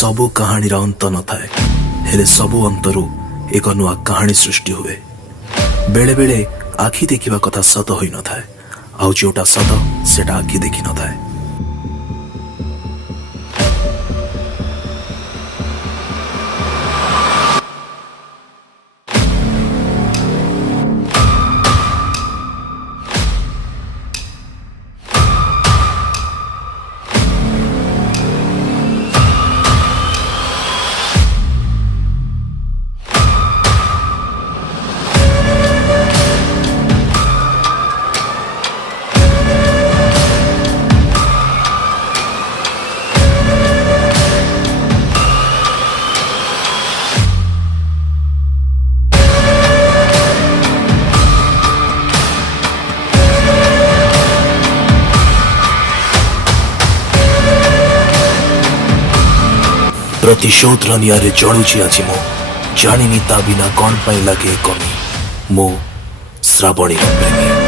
सबु कहानी अंत न थाए हेले सबु अंतरु एक नुआ कहानी सृष्टि हुए। बेले बेले आखि देखिबा कथा सत होई न थाए आउ जोटा सत सेटा आखि देखि न थाए। प्रतिशोध निआरे जलुची आज मो जानी ता बिना कौन पाई लगे कमी मो श्रावणी प्रेमी।